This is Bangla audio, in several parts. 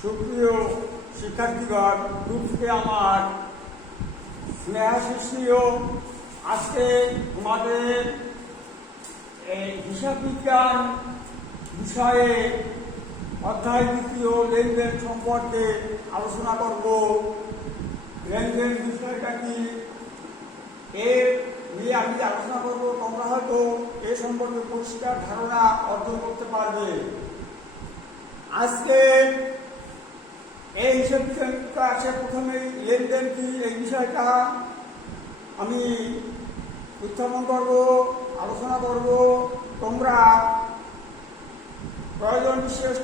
সুপ্রিয় শিক্ষার্থীগণ, দূর থেকে আমার স্নেহাশিসীয় আজকে তোমাদের এই হিসাব বিজ্ঞান বিষয়ে অধ্যায় দ্বিতীয় লেনদেন সম্পর্কে আলোচনা করব। লেনদেন বিষয়টা কি এর নিয়ে আমি আলোচনা করব, তোমরা হয়তো এ সম্পর্কে পরিষ্কার ধারণা অর্জন করতে পারবে। আজকে এই হিসাব বিজ্ঞানটা আছে, প্রথমেই লেনদেন কি এই বিষয়টা আমি উত্থাপন করব, আলোচনা করব। তোমরা প্রয়োজন বিশেষ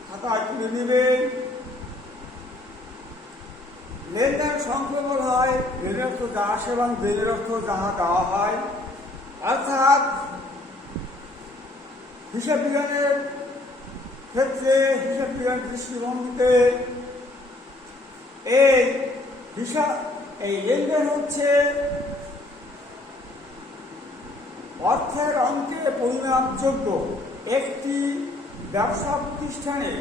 খাতায় তুলে নেবে। লেনদেন সংক্ষেপ হয় ঋণের অর্থ যা আসে এবং দেনের অর্থ যাহা দেওয়া হয়। অর্থাৎ হিসাব বিজ্ঞানের ক্ষেত্রে, হিসাব বিজ্ঞান দৃষ্টিভঙ্গিতে এই লেনদেন হচ্ছে অর্থের অঙ্কে পরিমাপযোগ্য একটি ব্যবসা প্রতিষ্ঠানে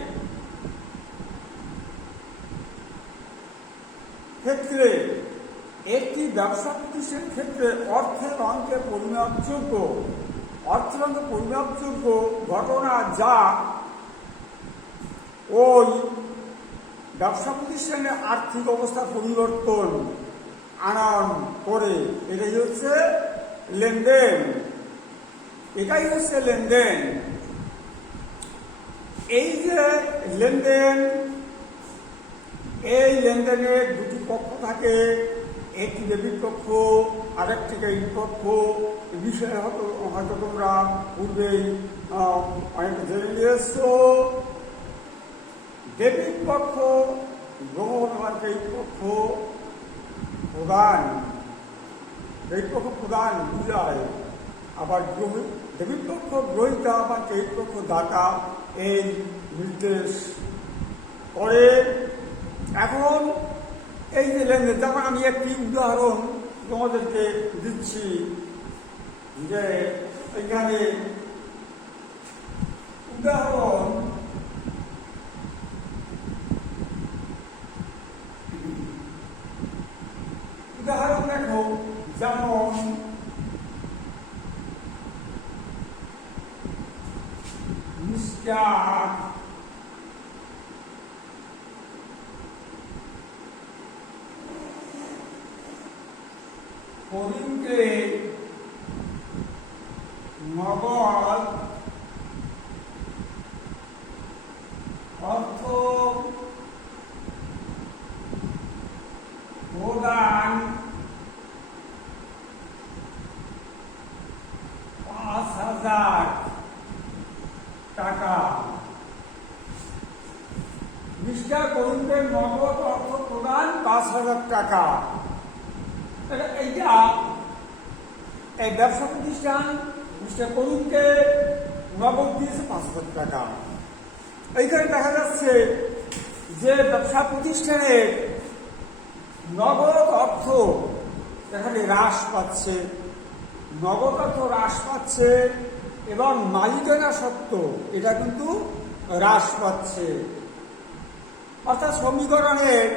ক্ষেত্রে অর্থের অঙ্কে পরিমাপযোগ্য ঘটনা যা ওই ব্যবসা প্রতিষ্ঠানের আর্থিক অবস্থার পরিবর্তন আনয়ন করে। এটাই হচ্ছে লেনদেন। এই যে লেনদেন, এই লেনদেনের দুটি পক্ষ থাকে, একটি ডেবিট পক্ষ আরেকটি ক্রেডিট পক্ষ। এই বিষয়ে হয়তো তোমরা পূর্বেই অনেক জেনে নিয়েছো। ডেবিট পক্ষ গ্রহণ আর ক্রেডিট পক্ষ প্রদান বুঝায়, আবার ডেবিট পক্ষ গ্রহীতা বা ক্রেডিট পক্ষ দাতা এই নির্দেশ করে। এখন এই যে লেনদেন, যেমন আমি একটি উদাহরণ তোমাদেরকে দিচ্ছি, যে এখানে উদাহরণ দেখো, যেমন মিস্টার করিমকে নগদ অর্থ প্রদান ৫,০০০ টাকা। মিস্টার করিমকে নগদ অর্থ প্রদান ৫,০০০ টাকা। এইটা এই ব্যবসা প্রতিষ্ঠান মিস্টার করিমকে নগদ দিয়েছে ৫,০০০ টাকা। এইখানে দেখা যাচ্ছে যে ব্যবসা প্রতিষ্ঠানের নগদ অর্থ এখানে হ্রাস পাচ্ছে, এবং মালিকানা সত্ত্ব এটা কিন্তু হ্রাস পাচ্ছে। অর্থাৎ সমীকরণের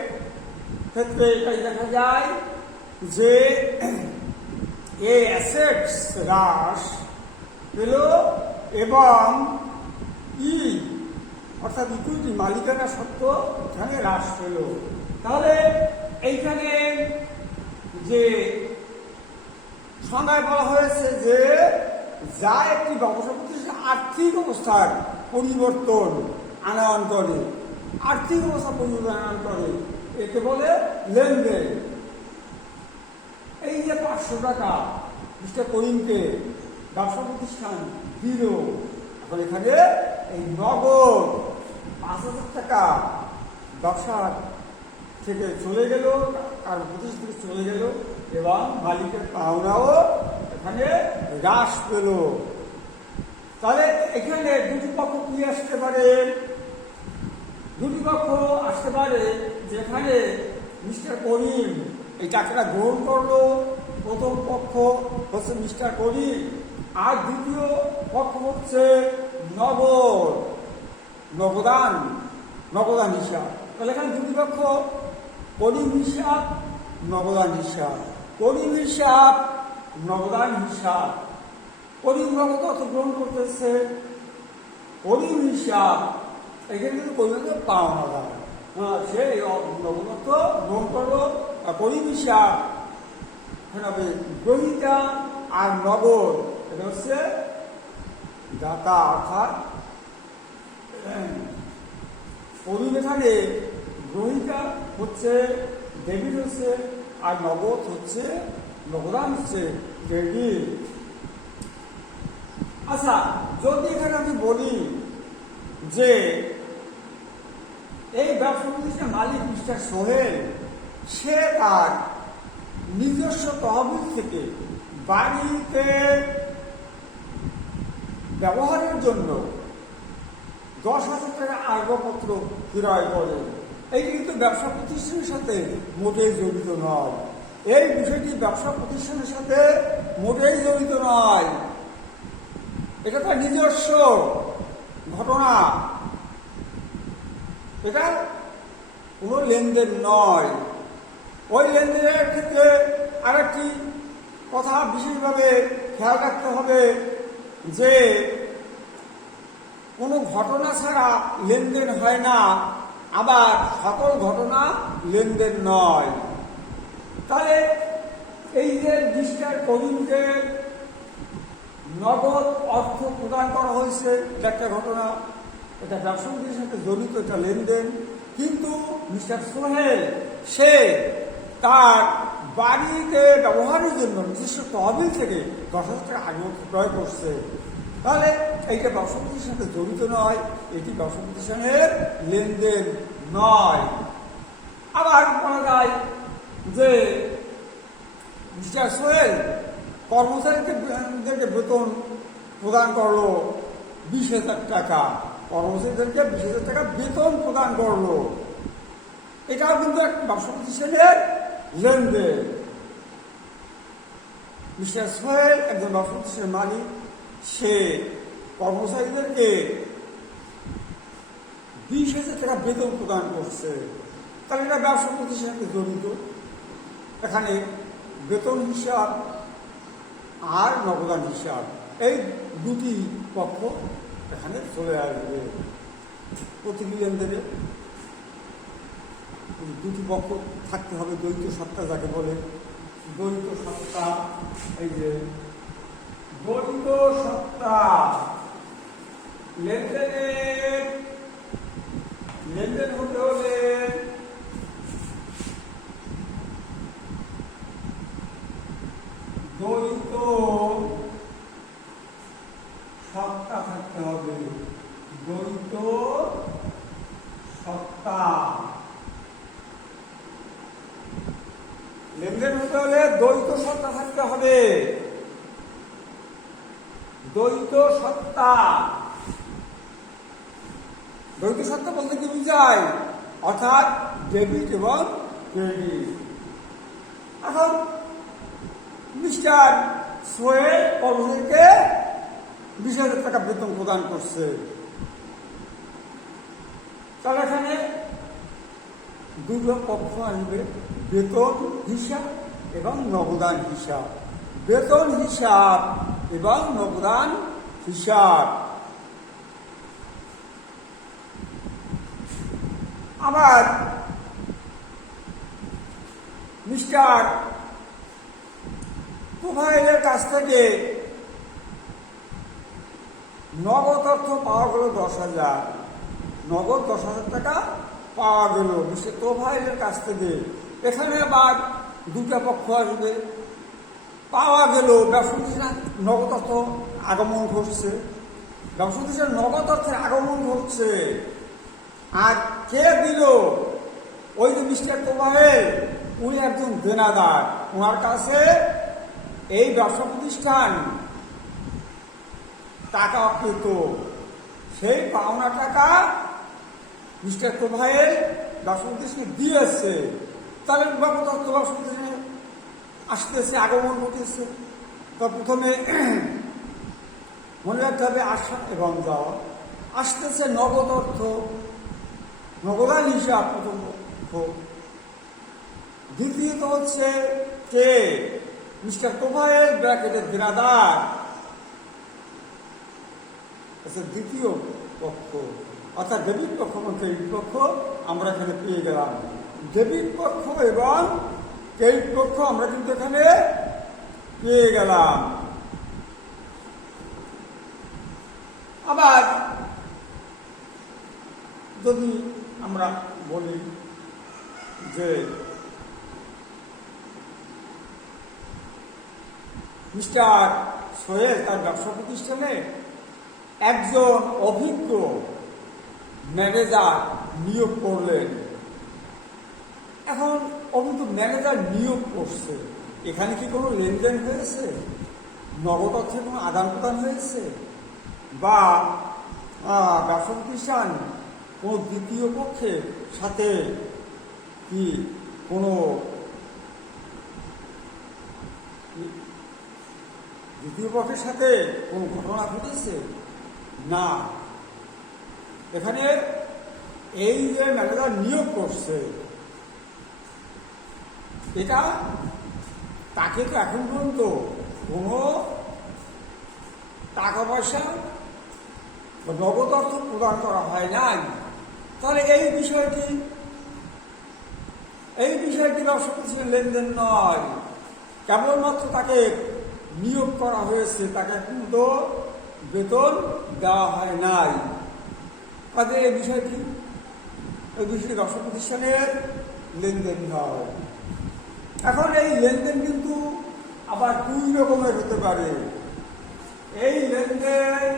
ক্ষেত্রে এটাই দেখা যায় যে এ অ্যাসেটস হ্রাস পেল এবং অর্থাৎ ইকুইটি মালিকানা সত্ত্ব এখানে হ্রাস পেল। তাহলে এইখানে যে সংজ্ঞায় বলা হয়েছে যে যা একটি ব্যবসা প্রতিষ্ঠান আর্থিক অবস্থার পরিবর্তন আনয়ন করে, একে বলে লেনদেন। এই যে ৫০০ টাকা মিস্টার করিমকে ব্যবসা প্রতিষ্ঠান দিল, এখন এখানে এই নগদ ৫,০০০ টাকা ব্যবসার থেকে চলে গেল, কারণ প্রতিষ্ঠান থেকে চলে গেল, এবং মালিকের পাওনাও এখানে হ্রাস পেল। তাহলে এখানে দুটি পক্ষ কি আসতে পারে? যেখানে মিস্টার করিম এই টাকাটা গ্রহণ করলো, প্রথম পক্ষ হচ্ছে মিস্টার করিম, আর দ্বিতীয় পক্ষ হচ্ছে নগদ, নগদান, নগদান হিসাব। তাহলে এখানে দুটি পক্ষ, করিম হিসাব, নগদান হিসাব, করিম হিসাব, নগদান হিসাব। করিম নগদ অর্থ গ্রহণ করতেছে, করিম হিসাব এখানে কিন্তু করিম পাওনা যায়, সে নগদ অর্থ গ্রহণ করলো। করিম হিসাব এখানে হবে গ্রহিতা, আর নগদ এটা হচ্ছে দাতা, অর্থাৎ করিম এখানে গ্রহিতা হচ্ছে ডেবিট হচ্ছে, আর নগদ হচ্ছে, নগদান হচ্ছে ক্রেডিট। আচ্ছা, যদি এখানে আমি বলি যে এই ব্যবসা প্রতিষ্ঠানের মালিক মিস্টার সোহেল, সে তার নিজস্ব তহবিল থেকে বাড়িতে ব্যবহারের জন্য 10,000 টাকা আসবাবপত্র ক্রয় করে, এইটি কিন্তু ব্যবসা প্রতিষ্ঠানের সাথে মোটেই জড়িত নয়। এই বিষয়টি ব্যবসা প্রতিষ্ঠানের সাথে মোটেই জড়িত নয়, এটা তার নিজস্ব ঘটনা, এটা কোনো লেনদেন নয়। ওই লেনদেনের ক্ষেত্রে আরেকটি কথা বিশেষভাবে খেয়াল রাখতে হবে যে কোনো ঘটনা ছাড়া লেনদেন হয় না, আবার সকল ঘটনা লেনদেন নয়। তাহলে এই যে মিস্টার করিমকে নগদ অর্থ প্রদান করা হয়েছে, এটা একটা ঘটনা, এটা ব্যবসা প্রতিষ্ঠানের সাথে জড়িত একটা লেনদেন। কিন্তু মিস্টার সোহেল সে তার বাড়িতে ব্যবহারের জন্য নিজস্ব তহবিল থেকে 10,000 টাকা আসবাবপত্র ক্রয় করছে, তাহলে এইটা ব্যবসা প্রতিষ্ঠানের সাথে জড়িত নয়, এটি ব্যবসা প্রতিষ্ঠানের লেনদেন নয়। আবার বলা যায় যে মিস্টার সোহেল কর্মচারীদেরকে বেতন প্রদান করলো 20,000 টাকা, কর্মচারীদেরকে 20,000 টাকা বেতন প্রদান করলো, এটাও কিন্তু একটা ব্যবসা প্রতিষ্ঠানের লেনদেন। মিস্টার সোহেল একজন ব্যবসা প্রতিষ্ঠানের মালিক, সে কর্মচারীদেরকে 20,000 টাকা বেতন প্রদান করছে, তাহলে এটা ব্যবসা প্রতিষ্ঠানের সাথে জড়িত। এখানে বেতন হিসাব আর নগদান হিসাব, এই দুটি পক্ষ এখানে চলে আসবে। প্রতিটি লেনদেনে দুটি পক্ষ থাকতে হবে, দ্বৈত সত্তা যাকে বলে। দ্বৈত সত্তা, এই যে দ্বৈত সত্তা লেনদেন হতে হলে দ্বৈত সত্তা থাকতে হবে, দ্বৈত সত্তা। লেনদেন হতে হলে দ্বৈত সত্তা থাকতে হবে, দ্বৈত সত্তা। দ্বৈত সত্তা বলতে কি বোঝায়? অর্থাৎ ডেবিট এবং ক্রেডিট। এখন মিস্টার সোহেল কর্মচারীকে 20,000 টাকা বেতন প্রদান করছে, তাহলে এখানে দুটো পক্ষ আসবে, বেতন হিসাব এবং নগদান হিসাব, বেতন হিসাব এবং নগদান হিসাব। আবার মিস্টার তোফায়েলের কাছ থেকে নগদ অর্থ পাওয়া গেল 10,000, নগদ 10,000 টাকা পাওয়া গেল মিস্টার তোফায়েলের কাছ থেকে। এখানে আবার দুটা পক্ষ আসবে, পাওয়া গেল ব্যবসা প্রতিষ্ঠান নগদ অর্থ আগমন ঘটছে, ব্যবসা প্রতিষ্ঠান নগদ অর্থের আগমন ঘটছে। আর কে দিল? ওই যে মিস্টার তোফায়েল, উনি একজন দেনাদার, ওনার কাছে এই ব্যবসা প্রতিষ্ঠান টাকা অকৃত, সেই পাওনা টাকা মিস্টার তোফায়েল ব্যবসা প্রতিষ্ঠানে দিয়েছে, তাহলে নগদ অর্থ ব্যবসা প্রতিষ্ঠানে আসতেছে, আগমন ঘটেছে। তো প্রথমে মনে রাখতে হবে আসা এবং যাওয়া। আসতেছে নগদ অর্থ, নগদান হিসাব প্রথম পক্ষ। দ্বিতীয়ত হচ্ছে কে মিস্টার তোফায়েল ব্র্যাকেটের বিরাদার, দ্বিতীয় পক্ষ, অর্থাৎ ডেবিট পক্ষ এবং ক্রেডিট পক্ষ আমরা এখানে পেয়ে গেলাম। ডেবিট পক্ষ এবং ক্রেডিট পক্ষ আমরা কিন্তু এখানে পেয়ে গেলাম। আবার যদি আমরা বলি যে মিস্টার সোহেল তার ব্যবসা প্রতিষ্ঠানে একজন অভিজ্ঞ ম্যানেজার নিয়োগ করলেন। এখন অভিজ্ঞ ম্যানেজার নিয়োগ করছে, এখানে কি কোনো লেনদেন হয়েছে, নগদ অর্থে কোনো আদান প্রদান হয়েছে, বা ব্যবসা প্রতিষ্ঠান কোনো দ্বিতীয় পক্ষের সাথে কি কোনো দ্বিতীয় পক্ষের সাথে কোনো ঘটনা ঘটেছে? না, এখানে এই যে ম্যানেজার নিয়োগ করছে এটা তাকে তো এখন পর্যন্ত কোনো টাকা পয়সা বা নগদ অর্থ প্রদান করা হয় নাই। তাহলে এই বিষয়টি ব্যবসা প্রতিষ্ঠানের লেনদেন নয়, কেবলমাত্র তাকে নিয়োগ করা হয়েছে, তাকে কিন্তু বেতন দেওয়া হয় নাই। কাজে এই বিষয়টি ব্যবসা প্রতিষ্ঠানের লেনদেন হয়। এখন এই লেনদেন কিন্তু আবার দুই রকমের হতে পারে। এই লেনদেন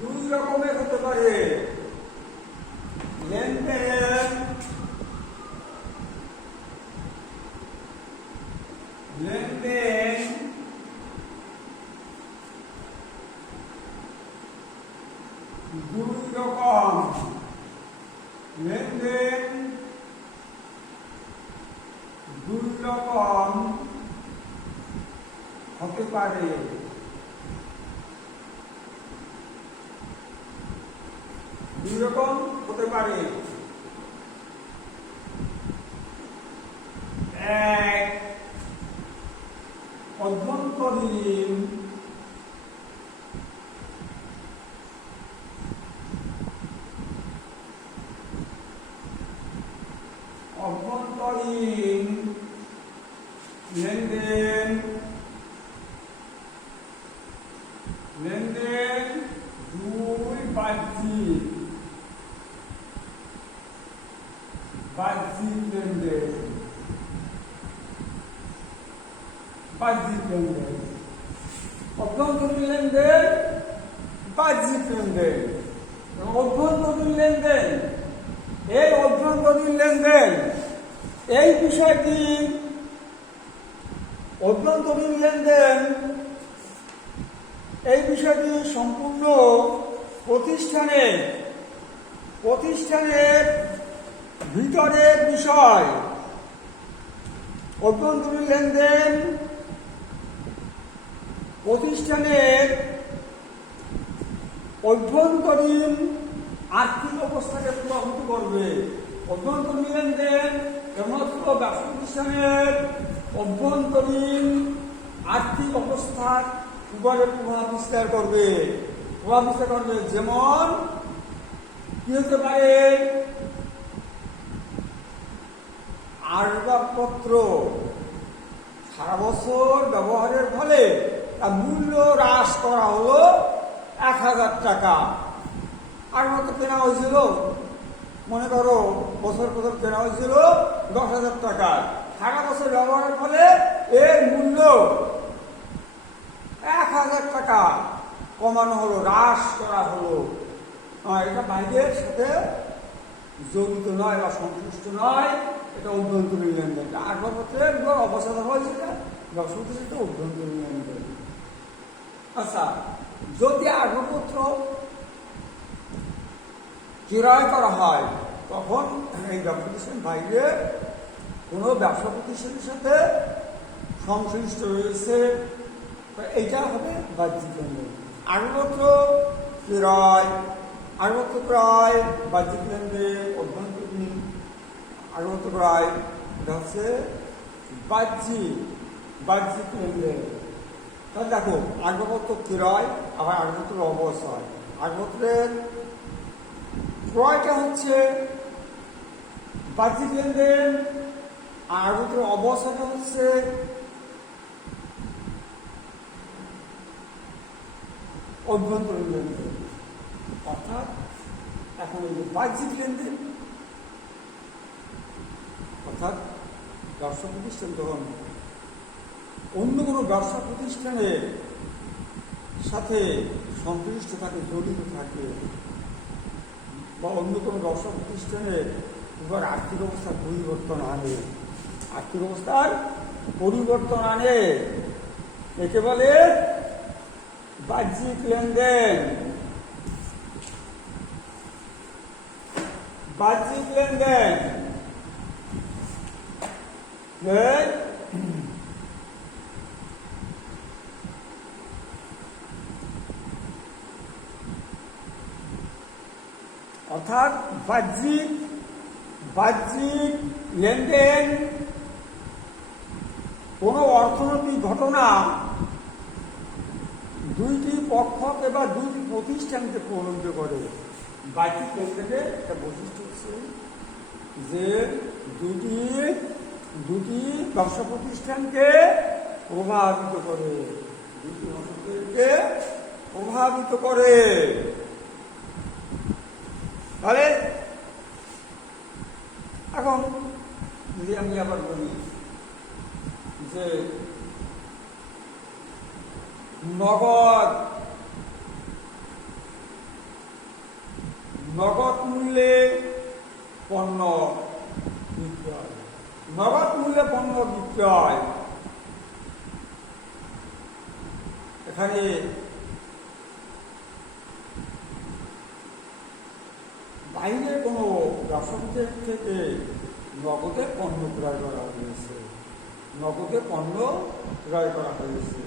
দুই রকমের হতে পারে। লেনদেন দুই রকম। লেনদেন দুই রকম হতে পারে। দুই রকম হতে পারে। এক, অভ্যন্তরীণ লেনদেন। লেনদেন দুই, বাহ্যিক লেনদেন। বাহ্যিক লেনদেন, অভ্যন্তরীণ লেনদেন, বাহ্যিক লেনদেন। অভ্যন্তরীণ লেনদেন, এই অভ্যন্তরীণ লেনদেন এই বিষয়টি, অভ্যন্তরীণ লেনদেন এই বিষয়টি সম্পূর্ণ প্রতিষ্ঠানের ভিতরের বিষয়। অভ্যন্তরীণ লেনদেন প্রতিষ্ঠানের অভ্যন্তরীণ আর্থিক অবস্থাকে প্রভাবিত করবে। অভ্যন্তরীণ লেনদেন কেবলমাত্র ব্যবসা প্রতিষ্ঠানের অভ্যন্তরীণ আর্থিক অবস্থার উপরে প্রভাব বিস্তার করবে। যেমন কি হতে পারে? আসবাবপত্র সারা বছর ব্যবহারের ফলে তার মূল্য হ্রাস করা হলো 1000 টাকা। আসবাবপত্র কেনা হয়েছিল, মনে করো বছর কেনা হয়েছিল 10,000 টাকা। সারা বছর ব্যবহারের ফলে এর মূল্য 1000 টাকা কমানো হলো, হ্রাস করা হলো। এটা বাইরের সাথে জড়িত নয় বা সংশ্লিষ্ট নয়, এটা অভ্যন্তরীণ লেনদেন। আসবাবপত্রের অবসাদা হয়েছে, ব্যবসা অভ্যন্তরীণ লেনদেন। আচ্ছা, যদি আসবাবপত্র ক্রয় করা হয় তখন এই ব্যবসা প্রতিষ্ঠান বাইরে কোনো ব্যবসা প্রতিষ্ঠানের সাথে সংশ্লিষ্ট রয়েছে, এইটা হবে বাহ্যিক লেনদেন। আগের ক্রয় বাহ্যিক লেনদেন, অভ্যন্তরীণ আগত ক্রয়, এটা হচ্ছে বাহ্যিক লেনদেন। তাহলে দেখো, আগপত্র ক্রয় আবার আগপত্র অবশ্যয়। আগপত্রের ক্রয়টা হচ্ছে বাহ্যিক লেনদেন, আর আগপত্রের অবশ্যয়টা হচ্ছে অভ্যন্তরীণ লেনদেন। অর্থাৎ এখন এই যে বাহ্যিক লেনদেন, অর্থাৎ ব্যবসা প্রতিষ্ঠান যখন অন্য কোনো ব্যবসা প্রতিষ্ঠানের সাথে সংশ্লিষ্ট থাকে, জড়িত থাকে, বা অন্য কোনো ব্যবসা প্রতিষ্ঠানের উপর আর্থিক অবস্থার পরিবর্তন আনে, একে বলে বাহ্যিক লেনদেন। অর্থাৎ বাহ্যিক লেনদেন কোনো অর্থনৈতিক ঘটনা দুইটি পক্ষকে বা দুইটি প্রতিষ্ঠানকে প্রভাবিত করে। বাহ্যিক লেনদেনের একটা বৈশিষ্ট্য হচ্ছে যে দুটি ব্যবসা প্রতিষ্ঠানকে প্রভাবিত করে। তাহলে এখন যদি আমি আবার বলি যে নগদ মূল্যে পণ্য বিক্রয়, এখানে বাইরের কোনো ব্যবসা থেকে নগদে পণ্য ক্রয় করা হয়েছে,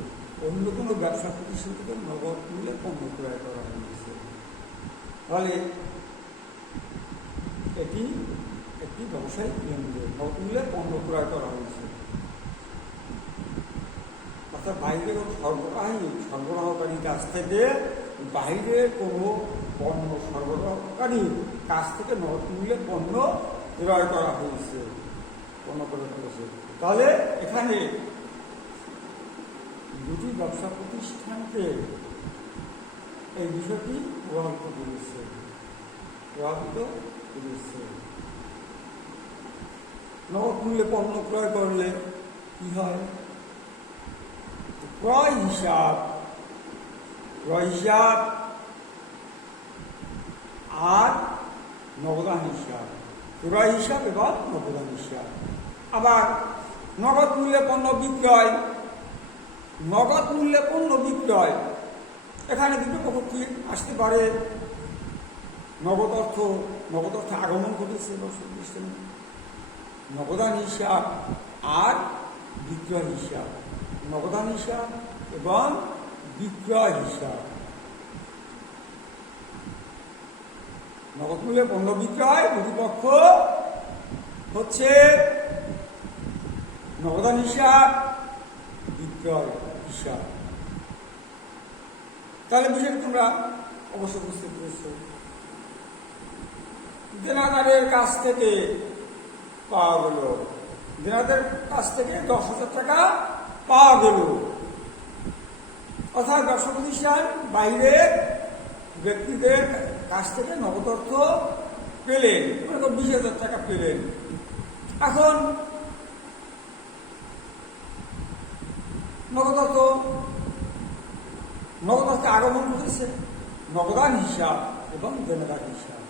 অন্য কোনো ব্যবসা প্রতিষ্ঠান থেকে নগদ মূল্যে পণ্য ক্রয় করা হয়েছে। তাহলে এটি একটি ব্যবসায়িক লেনদেন, নগদ মূল্যে পণ্য ক্রয় করা হয়েছে। অর্থাৎ বাইরের সরবরাহকারী কাছ থেকে, বাইরের কোনো পণ্য সরবরাহকারী কাছ থেকে নগদ মূল্যে পণ্য ক্রয় করা হয়েছে। তাহলে এখানে দুটি ব্যবসা প্রতিষ্ঠানকে এই বিষয়টি প্রভাবিত করেছে। নগদ মূল্যে পণ্য ক্রয় করলে কি হয়? ক্রয় হিসাব আর নগদান হিসাব, ক্রয় হিসাব এবং নগদান হিসাব। আবার নগদ মূল্যে পণ্য বিক্রয়, এখানে দুটো পদ্ধতি আসতে পারে। নগদ অর্থ আগমন ঘটেছে নগদান হিসাব আর বিক্রয় হিসাব, নগদান হিসাব এবং বিক্রয় হিসাব। নগদ মূল্যে পণ্য বিক্রয় দুটি পক্ষ হচ্ছে নগদান হিসাব, বিক্রয় হিসাব। তাহলে বিষয়টা তোমরা অবশ্য বুঝতে পেরেছ। দেনাদারের কাছ থেকে পাওয়া গেল, দেনাদারের কাছ থেকে 10,000 টাকা পাওয়া গেল। অর্থাৎ ব্যবসা প্রতিষ্ঠান বাইরের ব্যক্তিদের কাছ থেকে নগদ অর্থ পেলেন, 20,000 টাকা পেলেন। এখন নগদ অর্থ আগমন করেছে নগদান হিসাব এবং দেনাদার হিসাব।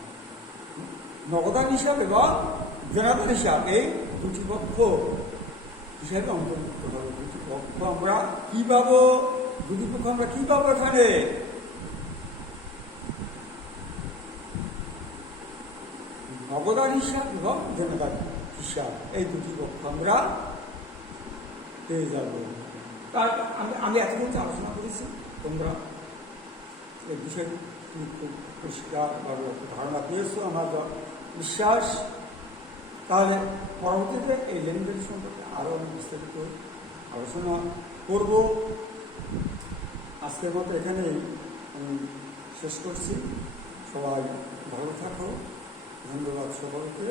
নগদান হিসাব এবং দেনাদার হিসাব এই দুটি পক্ষ হিসাবে অন্তর্ভুক্ত হবে। দুটি পক্ষ আমরা কি পাবো এখানে? নগদান হিসাব এবং দেনাদার হিসাব, এই দুটি পক্ষ আমরা পেয়ে যাব। তার আমি এতক্ষণ আলোচনা করেছি, তোমরা এই বিষয়টি খুব পরিষ্কারভাবে ধারণা পেয়েছো আমার বিশ্বাস। তাহলে পরবর্তীতে এই লেনদেন সম্পর্কে আরও অনেক বিস্তারিত আলোচনা করব। আজকের মতো এখানেই আমি শেষ করছি। সবাই ভালো থাকো। ধন্যবাদ সকলকে।